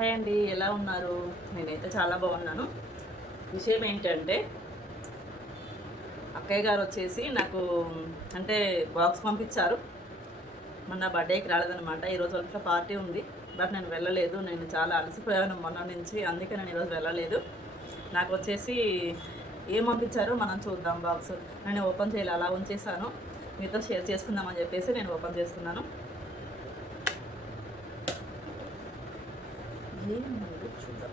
Hi అండి, ఎలా ఉన్నారు? నేనైతే చాలా బాగున్నాను. విషయం ఏంటంటే అక్కయ్య గారు వచ్చేసి నాకు అంటే బాక్స్ పంపించారు. మొన్న బర్త్డేకి రాలేదనమాట. ఈరోజు ఇంట్లో పార్టీ ఉంది, బట్ నేను వెళ్ళలేదు. నేను చాలా అలసిపోయాను మొన్న నుంచి, అందుకే నేను ఈరోజు వెళ్ళలేదు. నాకు వచ్చేసి ఏం పంపించారో మనం చూద్దాం. బాక్స్ నేను ఓపెన్ చేయాలి, అలా ఉంచేసాను. మీతో షేర్ చేసుకుందామని చెప్పేసి నేను ఓపెన్ చేస్తున్నాను. ఏముందో చూద్దాం.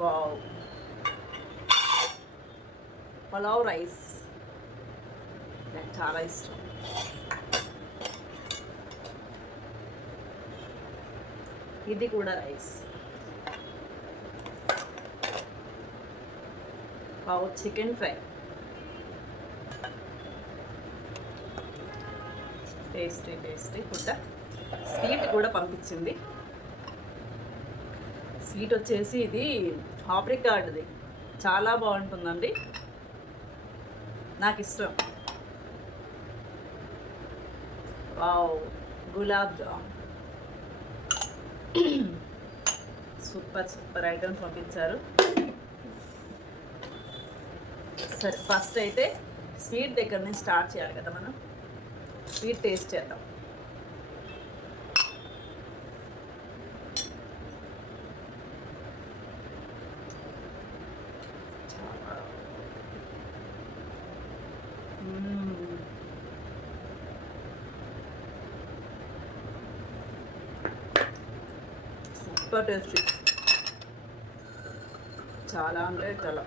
వావ్, పలావ్ రైస్ నాకు చాలా ఇష్టం. ఇది కూడా rice. Wow, chicken fry tasty tasty food. Sweet కూడా పంపించింది. స్వీట్ వచ్చేసి ఇది ఆప్రికాట్ది, చాలా బాగుంటుందండి, నాకు ఇష్టం. Wow, gulab jam. Super super items పంపించారు. సరే, ఫస్ట్ అయితే స్వీట్ దగ్గర నుంచి స్టార్ట్ చేయాలి కదా మనం. స్వీట్ టేస్ట్ చేద్దాం. సూపర్ టేస్టీ, చాలా అంటే చాలా.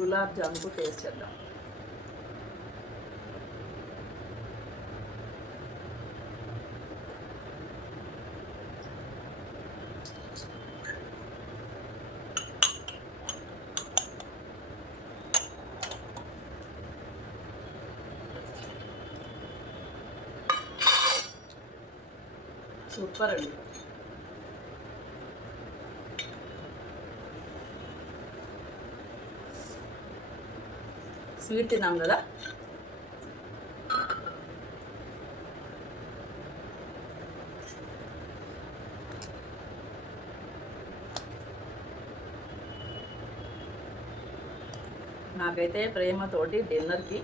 గులాబ్ జామున్ టేస్ట్ చేద్దాం. సూపర్ అండి. స్వీట్ తిన్నాం కదా, నాకైతే ప్రేమతోటి డిన్నర్కి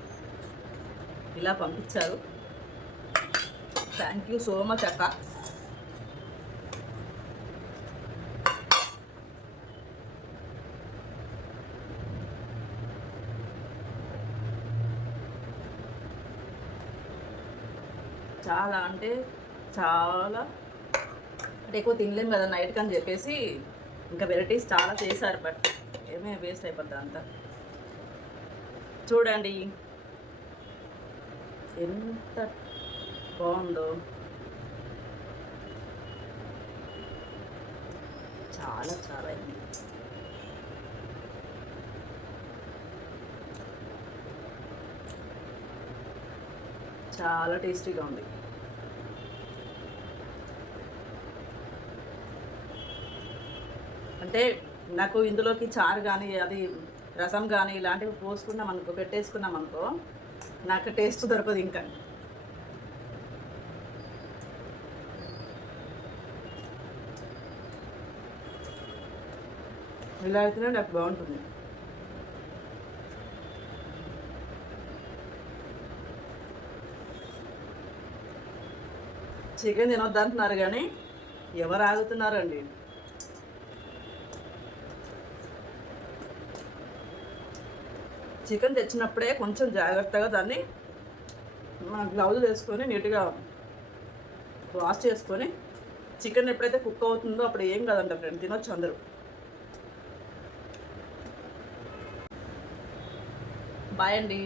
ఇలా పంపించారు. థ్యాంక్ యూ సో మచ్ అక్క. చాలా అంటే చాలా, అంటే ఎక్కువ తినలేము కదా నైట్కి అని చెప్పేసి ఇంకా వెరైటీస్ చాలా చేశారు, బట్ ఏమీ వేస్ట్ అయిపోద్ది అంతా. చూడండి ఎంత బాగుందో, చాలా చాలా. చాలా టేస్టీగా ఉంది. అంటే నాకు ఇందులోకి చారు కానీ అది రసం కానీ ఇలాంటివి పోసుకున్నాం అనుకో, పెట్టేసుకున్నాం అనుకో, నాకు టేస్ట్ దొరకదు ఇంకా. ఇలా అయితేనే నాకు బాగుంటుంది. చికెన్ తినొద్దు అంటున్నారు కానీ ఎవరు ఆగుతున్నారండి. చికెన్ తెచ్చినప్పుడే కొంచెం జాగ్రత్తగా దాన్ని మన గ్లౌజ్ వేసుకొని నీట్గా వాష్ చేసుకొని, చికెన్ ఎప్పుడైతే కుక్ అవుతుందో అప్పుడు ఏం కాదంట ఫ్రెండ్, తినొచ్చు అందరూ. బాయ్ అండి.